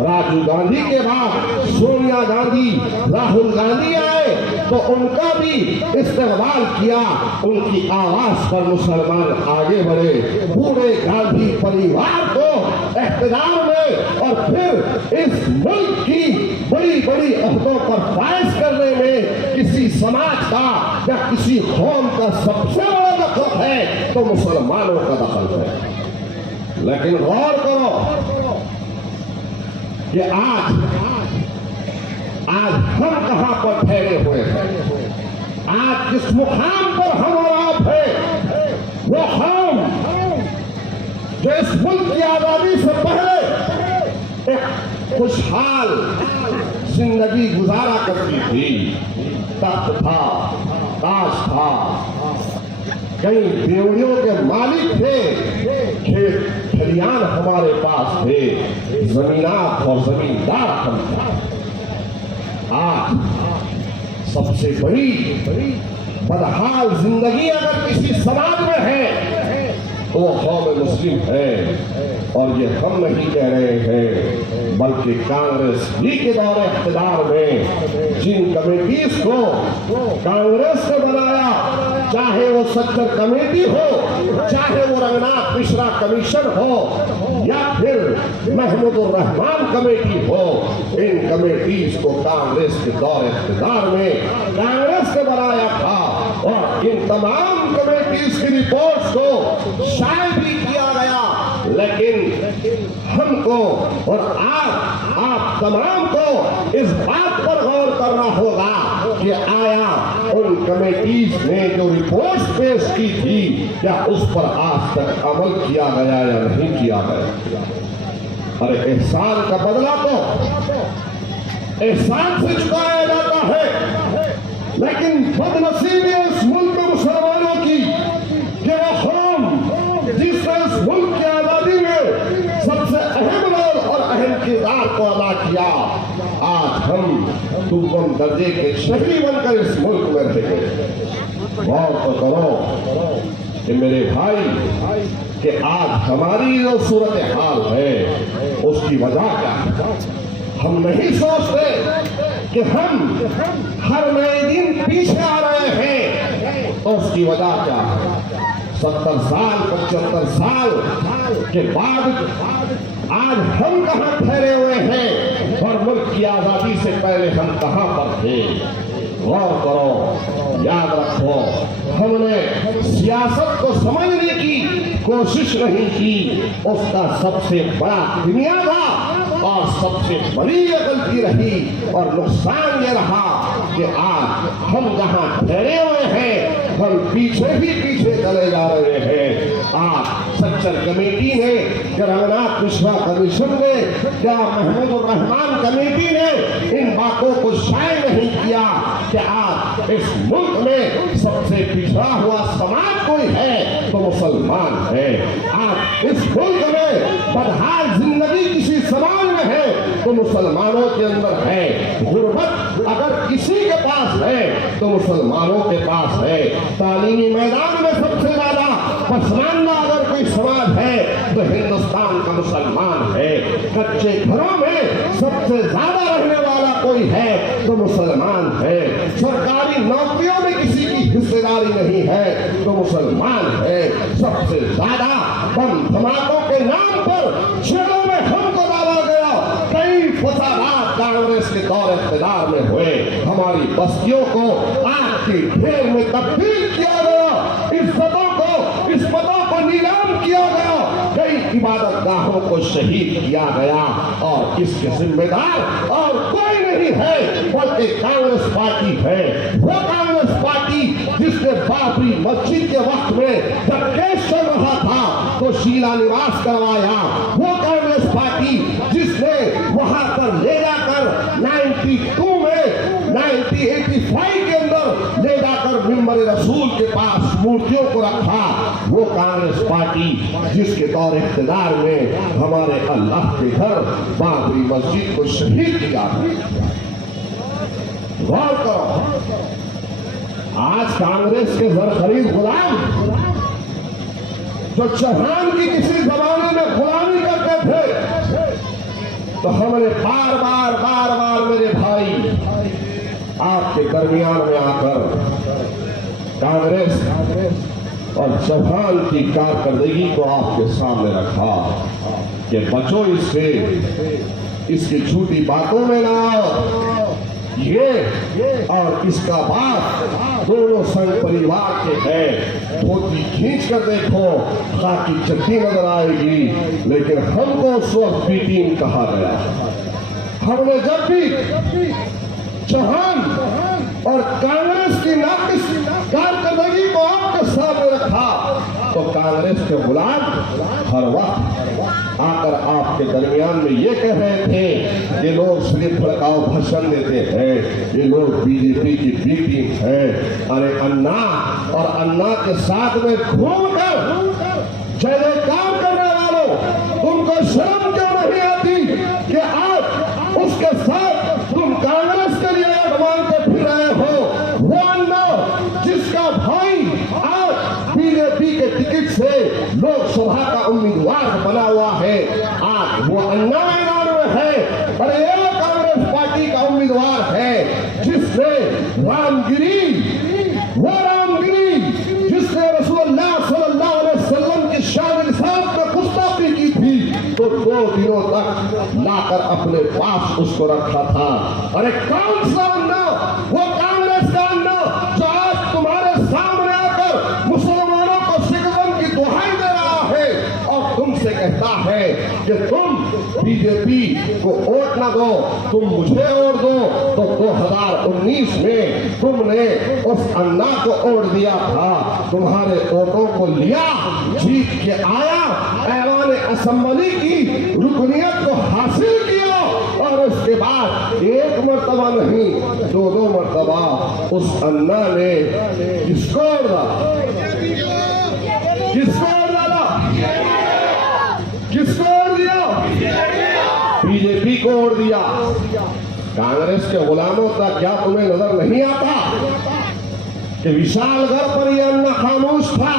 राजीव गांधी के बाद सोनिया गांधी, राहुल गांधी आए तो उनका भी इस्तेमाल किया, उनकी आवाज पर मुसलमान आगे बढ़े। पूरे गांधी परिवार को इख्तिदार में और फिर इस मुल्क की बड़ी बड़ी अहदों पर फायज करने में किसी समाज का या किसी कौम का सबसे बड़ा दखल है तो मुसलमानों का दखल है। लेकिन गौर करो कि आज हम कहां पर ठहरे हुए हैं। आज जिस मुकाम पर हम और आप है वो हम जो इस मुल्क की आजादी से पहले एक खुशहाल जिंदगी गुजारा करती थी। तख्त था, ताज था, कई बेवड़ियों के मालिक थे, खेत खलियान हमारे पास थे, जमीनात और जमींदार हम थे। आज सबसे बड़ी बदहाल जिंदगी अगर किसी समाज में है तो वो कौम मुस्लिम है। और ये हम नहीं कह रहे हैं बल्कि कांग्रेस ही के दौरे इख्तिदार में जिन कमेटीज को कांग्रेस ने बनाया, चाहे वो सच्चर कमेटी हो, चाहे वो रंगनाथ मिश्रा कमीशन हो या फिर महमूदुर रहमान कमेटी हो, इन कमेटीज को कांग्रेस के दौरे इख्तिदार में कांग्रेस ने बनाया था। और इन तमाम कमेटीज की रिपोर्ट्स को शायद भी किया गया, लेकिन हमको और आप तमाम को इस बात पर गौर करना होगा कि आया उन कमेटीज ने जो रिपोर्ट पेश की थी क्या उस पर आज तक अमल किया गया या नहीं किया गया। अरे एहसान का बदला तो एहसान से चुकाया जाता है, लेकिन बदनसीबी इस मुल्क में मुसलमानों की कि वो कौम जिसने इस मुल्क की आजादी में सबसे अहम रोल और अहम किरदार को अदा किया, आज हम दुर्गम दर्जे के शहरी बनकर इस मुल्क में रहे। गौर तो करो कि मेरे भाई कि आज हमारी जो सूरत हाल है उसकी वजह क्या है। हम नहीं सोचते कि हम हर नए दिन पीछे आ रहे हैं तो उसकी वजह क्या है। 70 साल 75 साल के बाद आज हम कहां ठहरे हुए हैं और मुल्क की आजादी से पहले हम कहां पर थे। गौर करो, याद रखो, हमने सियासत को समझने की कोशिश नहीं की, उसका सबसे बड़ा दुनिया था और सबसे बड़ी ये गलती रही और नुकसान ये रहा कि आज हम जहां ठहरे हुए हैं हम पीछे ही पीछे चले जा रहे हैं। आज सच्चर कमेटी ने, क्या रंगनाथ मिश्रा कमीशन ने, क्या महमूदुर रहमान कमेटी ने इन बातों को शायद नहीं किया कि आज इस मुल्क में सबसे पिछड़ा हुआ समाज कोई है तो मुसलमान है। आज इस मुल्क में बदहाल जिंदगी किसी समाज में है तो मुसलमानों के अंदर है। गुर्बत अगर किसी के पास है तो मुसलमानों के पास है। तालीमी मैदान में सबसे ज्यादा पसमानदा अगर कोई समाज है तो हिंदुस्तान का मुसलमान है। कच्चे घरों में सबसे ज्यादा रहने वाला कोई है तो मुसलमान है। सरकारी नौकरियों में किसी की हिस्सेदारी नहीं है तो मुसलमान है। सबसे ज्यादा बम धमाकों के नाम पर जेलों में हमको डाला गया, कई फसादात कांग्रेस के दौर इख्तिदार में हुए, हमारी बस्तियों को आग के ढेर में तब्दील किया गया, इस्पतों को नीलाम किया गया, कई इबादत गाहों को शहीद किया गया और इसके जिम्मेदार और कोई नहीं है बल्कि कांग्रेस पार्टी है। वो कांग्रेस पार्टी जिसने बाबरी मस्जिद के वक्त में जब केस चल रहा था तो शिलान्यास करवाया, वो कांग्रेस पार्टी जिसने वहां पर ले जाकर 92 में 1985 के अंदर ले जाकर मिंबर रसूल के पास मूर्तियों को रखा, वो कांग्रेस पार्टी जिसके दौर इख्तिदार में हमारे अल्लाह के घर बाबरी मस्जिद को शहीद किया। गौर करो, आज कांग्रेस के जर खरीद गुलाम जो चौहान की किसी जमाने में गुलामी करते थे, तो हमने बार बार मेरे भाई आपके दरमियान में आकर कांग्रेस और चौहान की कारकर्दगी को आपके सामने रखा कि बचो इससे, इसकी झूठी बातों में ना आओ। ये और इसका बाप दोनों संग परिवार के हैं। धोती खींच कर देखो, खाकी चट्टी नजर आएगी, लेकिन हमको उस वक्त बी टीम कहा गया। हमने जब भी चौहान और कांग्रेस की नाकिस कारकर्दगी को आपके सामने रखा तो कांग्रेस के गुलाम हर वक्त आकर आपके दरमियान में ये कह रहे थे कि लोग सिर्फ भड़काऊ भाषण देते हैं, ये लोग बीजेपी की बी टीम है। अरे अन्ना और अन्ना के साथ में घूमकर जय जयकार करने वालों, तुमको शर्म क्यों नहीं आती कि आज उसके साथ तुम कांग्रेस के लिए मांगते फिर रहे हो? वो अन्ना जिसका भाई आज बीजेपी के टिकट से लोकसभा का उम्मीदवार बना हुआ है, आज वो अन्ना मैदान में है। पर ये कांग्रेस पार्टी का उम्मीदवार है जिसने रामगिरी जिसने रसूलुल्लाह सल्लल्लाहु अलैहि वसल्लम की शान निशान पर गुस्ताखी की थी, तो 2 दिनों तक लाकर अपने पास उसको रखा था। अरे कौन सा अन्ना? वो कांग्रेस का अन्ना जो आज तुम्हारे सामने आकर मुसलमानों को सिखवन की दुहाई दे रहा है और तुमसे कहता है कि तुम बीजेपी को वोट न दो, तुम मुझे वोट दो। तो 2019 में तुमने उस अन्ना को वोट दिया था, तुम्हारे वोटों को लिया, जीत के आया, ऐवान असेंबली की रुकनियत को हासिल किया और उसके बाद एक मर्तबा नहीं 2 मर्तबा उस अन्ना ने किसको डाला? बीजेपी को वोट दिया। कांग्रेस के गुलामों तक क्या तुम्हें नजर नहीं आता कि विशालगढ़ पर यह अन्ना खामोश था?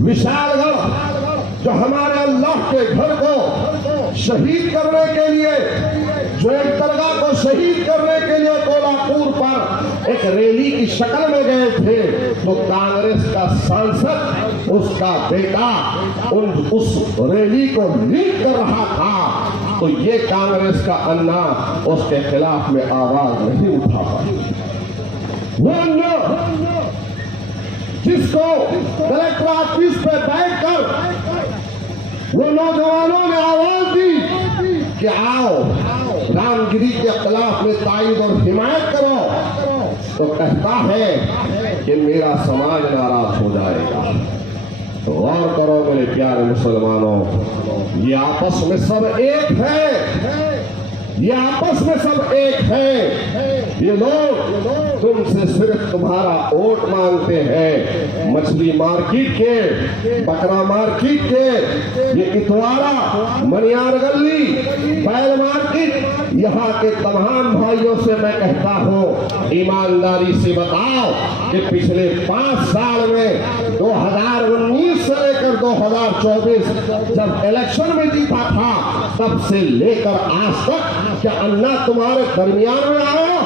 विशालगढ़ जो हमारे अल्लाह के घर को शहीद करने के लिए, जो एक दरगाह को शहीद करने के लिए कोल्हापुर पर एक रैली की शक्ल में गए थे, तो कांग्रेस का सांसद उसका बेटा उस रैली को लीड कर रहा था, तो ये कांग्रेस का अन्ना उसके खिलाफ में आवाज नहीं उठा पाया। वो अन्ना जिसको कलेक्टर ऑफिस पे बैठकर वो नौजवानों ने आवाज दी कि आओ रामगिरी के खिलाफ में तायद और हिमायत करो, तो कहता है कि मेरा समाज नाराज हो जाएगा। तो गौर करो मेरे प्यारे मुसलमानों, ये आपस में सब एक है, ये आपस में सब एक है। ये लोग तुमसे सिर्फ तुम्हारा वोट मांगते हैं। मछली मार्केट के, बकरा मार्केट के, ये इतवारा, मनियार गली, बैल मार्केट, यहाँ के तमाम भाइयों से मैं कहता हूँ, ईमानदारी से बताओ कि पिछले 5 साल में 2019 से लेकर 2024 जब इलेक्शन में जीता था, तब से लेकर आज तक क्या अन्ना तुम्हारे दरमियान में आया?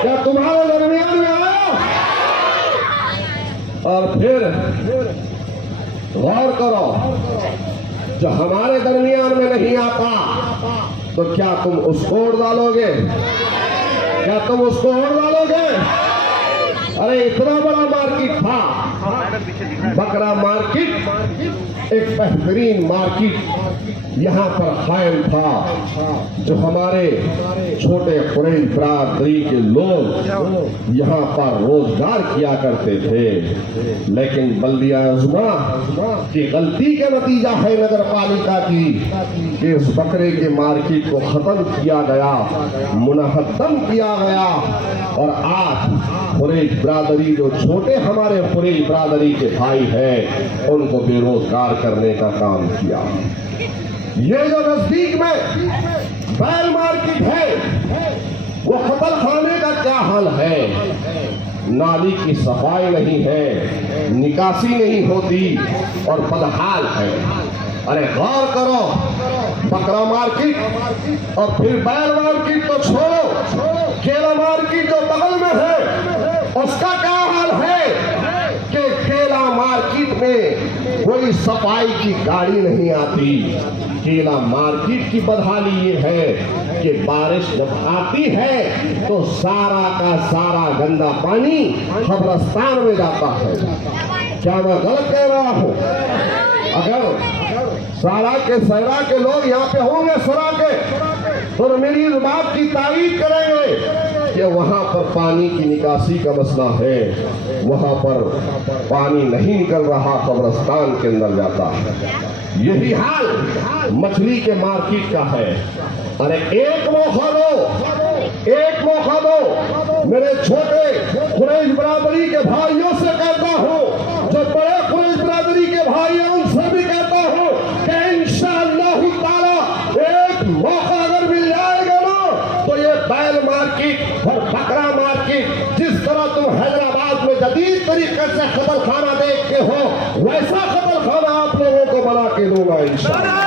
क्या तुम्हारे दरमियान में आया? और फिर गौर करो, जो हमारे दरमियान में नहीं आता, तो क्या तुम उसको वोट डालोगे? क्या तुम उसको वोट डालोगे? अरे इतना बड़ा मार्केट था, बकरा मार्केट एक बेहतरीन मार्केट यहाँ पर कायम था, जो हमारे छोटे कुरैश बरादरी के लोग यहाँ पर रोजगार किया करते थे। लेकिन बल्दिया अज़मा की गलती का नतीजा है नगर पालिका की कि इस बकरे के मार्केट को खत्म किया गया, मुनहद्दम किया गया, और आज कुरैश बरादरी जो छोटे हमारे कुरैश बरादरी के भाई हैं, उनको बेरोजगार करने का काम किया। ये जो नजदीक में बैल मार्केट है, वो कतल खाने का क्या हाल है? नाली की सफाई नहीं है, निकासी नहीं होती और बदहाल है। अरे गौर करो, बकरा मार्केट और फिर बैल मार्केट तो छोड़ो, केला मार्केट जो बगल में है उसका क्या हाल है कि केला मार्केट में कोई सफाई की गाड़ी नहीं आती। केला मार्केट की बदहाली ये है कि बारिश जब आती है तो सारा का सारा गंदा पानी कब्रिस्तान में जाता है। क्या मैं गलत कह रहा हूँ? अगर सारा के सहरा के लोग यहाँ पे होंगे सरा के तो मेरी इस बात की तारीफ करेंगे कि वहाँ पर पानी की निकासी का मसला है, वहाँ पर पानी नहीं निकल रहा, कब्रिस्तान के अंदर जाता है। यही हाल मछली के मार्केट का है। अरे एक मौका दो मेरे छोटे कुरैश बरादरी के भाइयों से कहता हूँ, जो बड़े कुरैश बरादरी के भाई हैं उनसे भी कहता हूँ कि इंशाअल्लाह ताला एक मौका अगर मिल जाएगा ना तो ये बैल मार्केट और बकरा मार्केट, जिस तरह तुम हैदराबाद में जदीद तरीके से कतल खाना देखते हो वैसा कतल खाना आप लोगों को बना के दूंगा इंशाअल्लाह।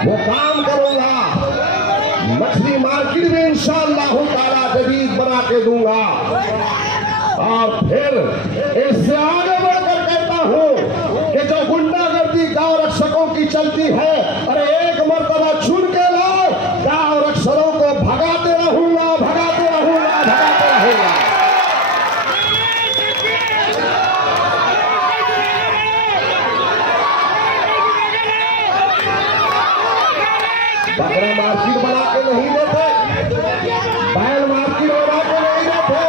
वो काम करूंगा, मछली मार्केट में इंशाअल्लाह ताला जदीद बना के दूंगा। और फिर इससे आगे बढ़कर कहता हूं कि जो गुंडागर्दी गांव रक्षकों की चलती है, अरे एक मर्तबा चुन के लाओ, गांव रक्षकों को भगाते रहूंगा। बकरा मार्केट बना के नहीं देते, बैल मार्केट बना के नहीं देते,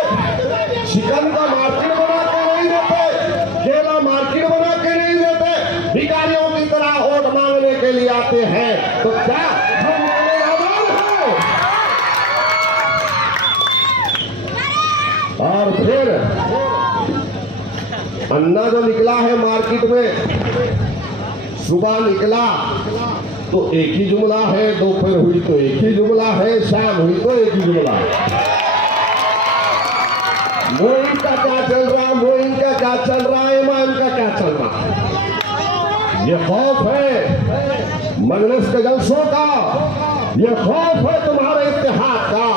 चिकन का मार्केट बना के नहीं देते, केला मार्केट बना के नहीं देते। भिखारियों की तरह वोट मांगने के लिए आते हैं। तो क्या हम आजाद हैं? और फिर अन्ना जो निकला है मार्केट में, सुबह निकला तो एक ही जुमला है, दोपहर हुई तो एक ही जुमला है, शाम हुई तो एक ही जुमला है। मोइन का क्या चल रहा है, मोइन का क्या चल रहा है, ईमान का क्या चल रहा है। ये खौफ है मजलिस के जलसों का, ये खौफ है तुम्हारे इत्तेहाद का,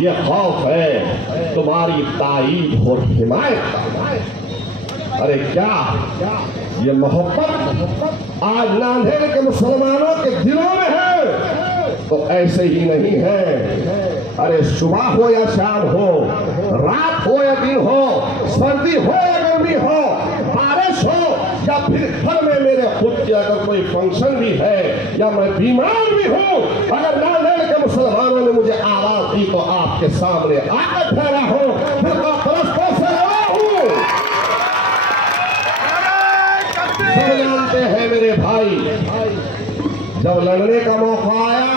ये खौफ है तुम्हारी ताईद और हिमायत का। अरे क्या ये मोहब्बत आज नांदेड़ के मुसलमानों के दिलों में है? तो ऐसे ही नहीं है। अरे सुबह हो या शाम हो, रात हो या दिन हो, सर्दी हो या गर्मी हो, बारिश हो या फिर घर में मेरे खुद के अगर कोई फंक्शन भी है या मैं बीमार भी हूँ, अगर नांदेड़ के मुसलमानों ने मुझे आवाज दी तो आपके सामने आकर ठहरा हूँ, फिर परस्तों से लड़ा हूँ। सब जानते हैं मेरे भाई, जब लड़ने का मौका आया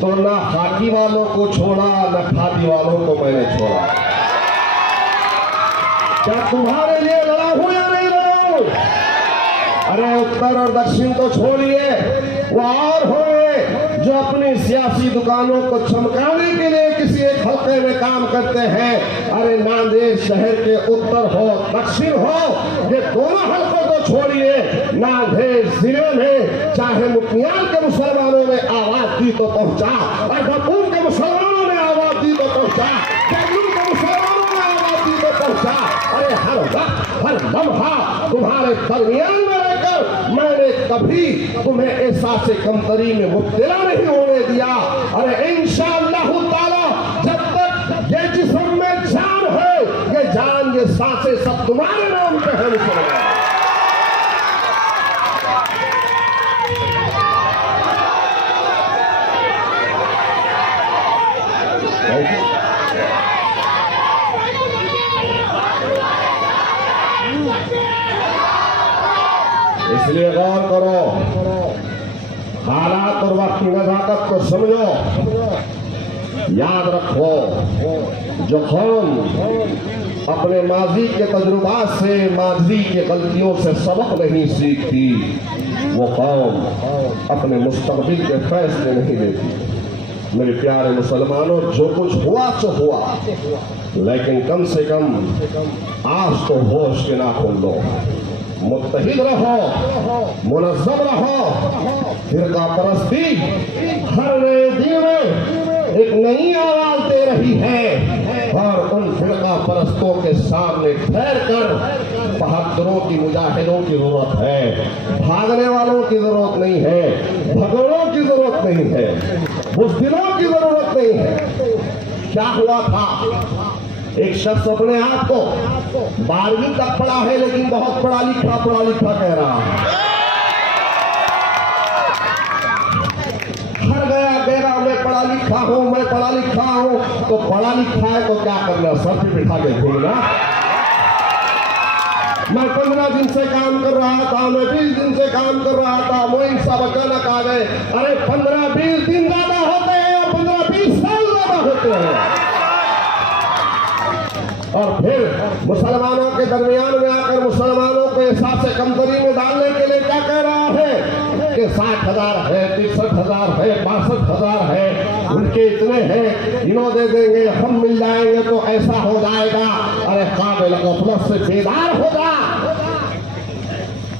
तो ना खाकी वालों को छोड़ा, ना खादी वालों को मैंने छोड़ा। क्या तुम्हारे लिए लड़ा हूं या नहीं लड़ा हूं? अरे उत्तर और दक्षिण तो छोड़िए, वो और होंगे जो अपनी सियासी दुकानों को चमकाने के लिए किसी एक हल्के में काम करते हैं। अरे नांदेड़ शहर के उत्तर हो दक्षिण हो, ये दोनों हल्कों को छोड़िए, नांदेड़ जिले में चाहे मुखियाल के मुसलमानों ने आवाज दी तो पहुंचा, और गफूर के मुसलमानों ने आवाज दी तो पहुंचा, जगलू के मुसलमानों ने आवाज दी तो पहुंचा। अरे हर वक्त हर लम्हा तुम्हारे दरमियान में रहकर मैंने कभी तुम्हें एहसास कमतरी में मुब्तला नहीं होने दिया। अरे इंशाअल्लाह ताला जब तक ये जिस्म में जान है, ये जान ये सांसें सब तुम्हारे नाम पे है मुसलमान। इसलिए गौर करो, हालात और वक्त की नजाकत को समझो, याद रखो, जो कौम अपने माजी के तजुर्बात से, माजी के गलतियों से सबक नहीं सीखती, वो कौम अपने मुस्तकबिल के फैसले नहीं लेती। मेरे प्यारे मुसलमानों, जो कुछ हुआ सो हुआ, लेकिन कम से कम आज तो होश के नाखून लो। मुत्तहिद रहो, मुनज़्ज़म रहो। फिरका परस्ती हर नए दिन में एक नई आवाज दे रही है और उन फिरका परस्तों के सामने ठहर कर बहादुरों की, मुजाहिदों की जरूरत है। भागने वालों की जरूरत नहीं है, भगोड़ों की जरूरत नहीं है, बुज़दिलों की जरूरत नहीं है। क्या हुआ था? एक शख्स अपने आप को 12वीं तक पढ़ा है लेकिन बहुत पढ़ा लिखा कह रहा है। हर गया बेरा मैं पढ़ा लिखा हूं, तो पढ़ा लिखा है तो क्या करना, सर पे बिठा के घूमना। मैं 15 दिन से काम कर रहा था, मैं 20 दिन से काम कर रहा था, मोइन साहब अचानक आ गए। अरे 15-20 दिन ज्यादा होते हैं और 15-20 साल ज्यादा होते हैं। और फिर मुसलमानों के दरमियान में आकर मुसलमानों को एहसास कमतरी में डालने के लिए क्या कह रहा है कि 60,000 है, 63,000 है, 62,000 है, उनके इतने हैं, इन्हों दे देंगे, हम मिल जाएंगे तो ऐसा हो जाएगा। अरे काबिल गफलत से बेदार हो जा।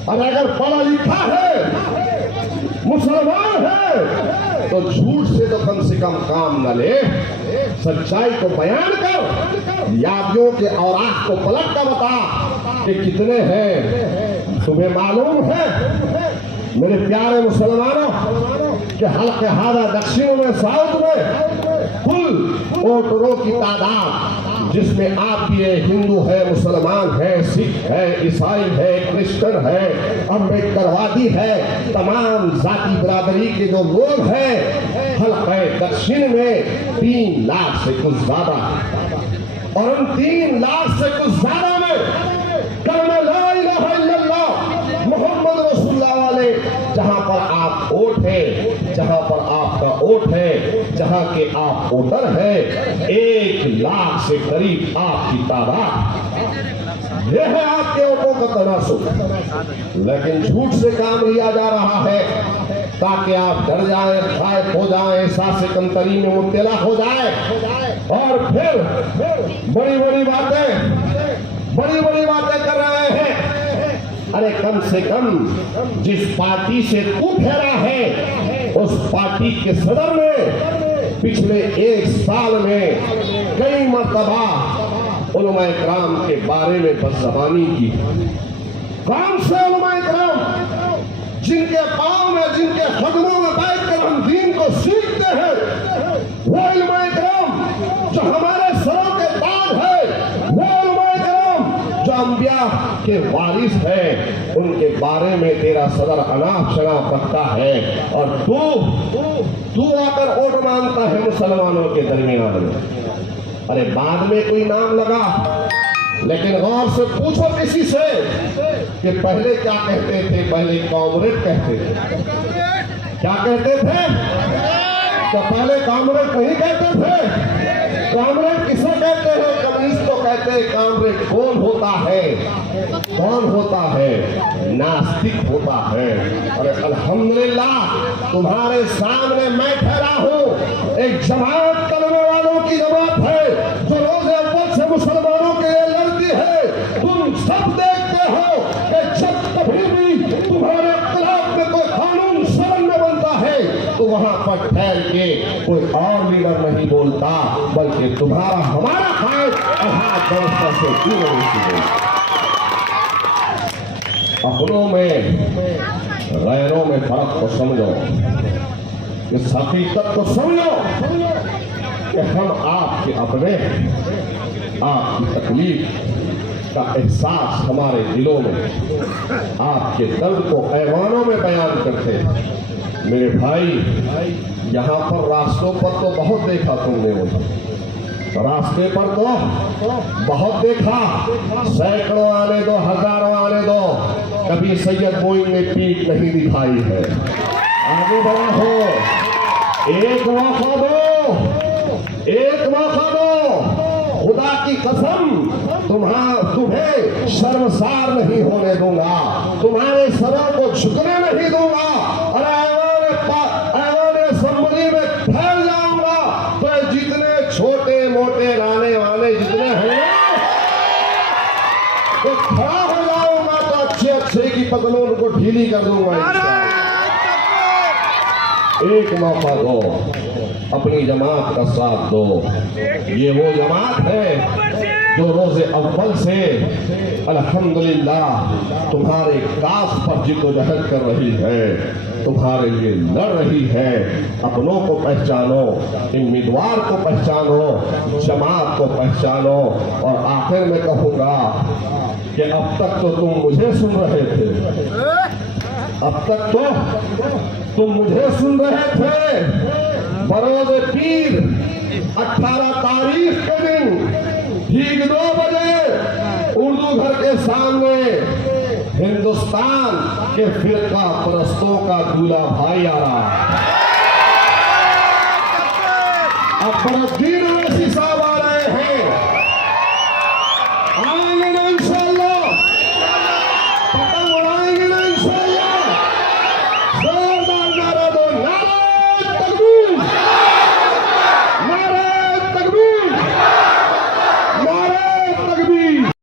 और अगर पढ़ा लिखा है, मुसलमान है, तो झूठ से तो कम से कम काम न ले, सच्चाई को बयान कर, यादियों के औरात को पलट कर बता कि कितने हैं। तुम्हें मालूम है मेरे प्यारे मुसलमानों कि हल्के हादा दक्षिण में, साउथ में कुल वोटरों की तादाद, जिसमें आप भी हिंदू है, मुसलमान है, सिख है, ईसाई है, क्रिश्चियन है, अम्बेडकरवादी है, तमाम जाति बिरादरी के जो लोग हैं, हल्के दक्षिण में 3 लाख से कुछ ज्यादा। और उन 3 लाख से कुछ ज्यादा में कलमा ला इलाहा इल्लल्लाह मोहम्मद रसूलुल्लाह वाले, जहां पर आप वोट है, जहां पर आपका वोट है, जहां के आप वोटर है, 1 लाख से करीब आपकी तादाद। यह है आपके वोटों का तनासुब। लेकिन झूठ से काम लिया जा रहा है ताकि आप डर जाएं, खायफ हो जाएं, एहसास कमतरी में मुब्तला हो जाए और फिर बड़ी बड़ी बातें कर रहे हैं। अरे कम से कम जिस पार्टी से तू ठहरा है, उस पार्टी के सदर ने पिछले 1 साल में कई मर्तबा उलमाए किराम के बारे में बदज़बानी की। कौन से उलमाए किराम जिनके पांव में, जिनके कदमों में बैठकर हम दीन को सीखते हैं, वो उलमाए किराम जो हमारे सरों के ताज है, वो उलमाए किराम जो अंबिया के वारिस है, उनके बारे में तेरा सदर अनाप शनाप रखता है और तू आकर वोट मांगता है मुसलमानों के दरमियान में। अरे बाद में कोई नाम लगा, लेकिन गौर से पूछो किसी से कि पहले क्या कहते थे। पहले कॉमरेड कहते थे। क्या कहते थे? तो पहले कॉमरेड नहीं कहते थे। कॉमरेड किसे कहते हैं? कम्युनिस्ट को कहते हैं कॉमरेड। कौन होता है? कौन होता है? नास्तिक होता है। अरे अल्हम्दुलिल्लाह तुम्हारे सामने मैं ठहरा हूँ। एक जमात करने वालों की जमात है जो रोज़ अव्वल से मुसलमानों के लिए लड़ती है। तुम सब देखते हो कि जब कभी भी तुम्हारे खिलाफ में कोई कानून शरण में बनता है तो वहां पर ठहर के कोई और लीडर नहीं बोलता, बल्कि तुम्हारा हमारा हाथ और हाथ व्यवस्था से क्यों नहीं। अपनों में गैरों में फर्क को समझो, इस हकीकत को समझो कि हम आपके अपने हैं। आपकी तकलीफ का एहसास हमारे दिलों में, आपके दर्द को ऐवानों में बयान करते हैं। मेरे भाई, यहाँ पर रास्तों पर तो बहुत देखा तुमने, मुझे रास्ते पर तो बहुत देखा, सैकड़ों आने दो, हजारों आने दो, कभी सैयद मोइन ने पीठ नहीं दिखाई है। आगे बढ़ा हो, एक मौका दो, खुदा की कसम तुम्हें शर्मसार नहीं होने दूंगा, तुम्हारे सरों को झुकने नहीं दूंगा। और ऐवान असेंबली में फैल जाऊंगा तो जितने छोटे मोटे राने वाले जितने हैं तो खड़ा हो जाऊंगा, तो अच्छे तब्दीली कर दूंगा इंशाअल्लाह। एक मौका दो, अपनी जमात का साथ दो। ये वो जमात है जो रोजे अव्वल से अल्हम्दुलिल्लाह तुम्हारे कास पर जिद्दोजहद कर रही है, तुम्हारे लिए लड़ रही है। अपनों को पहचानो, उम्मीदवार को पहचानो, जमात को पहचानो। और आखिर में कहूँगा कि अब तक तो तुम मुझे सुन रहे थे, अब तक तो तुम मुझे सुन रहे थे। बरोज़े पीर 18 तारीख के दिन ठीक 2 बजे उर्दू घर के सामने हिंदुस्तान के फिरका परस्तों का दूल्हा भाई आ रहा है। अब बड़ा दिन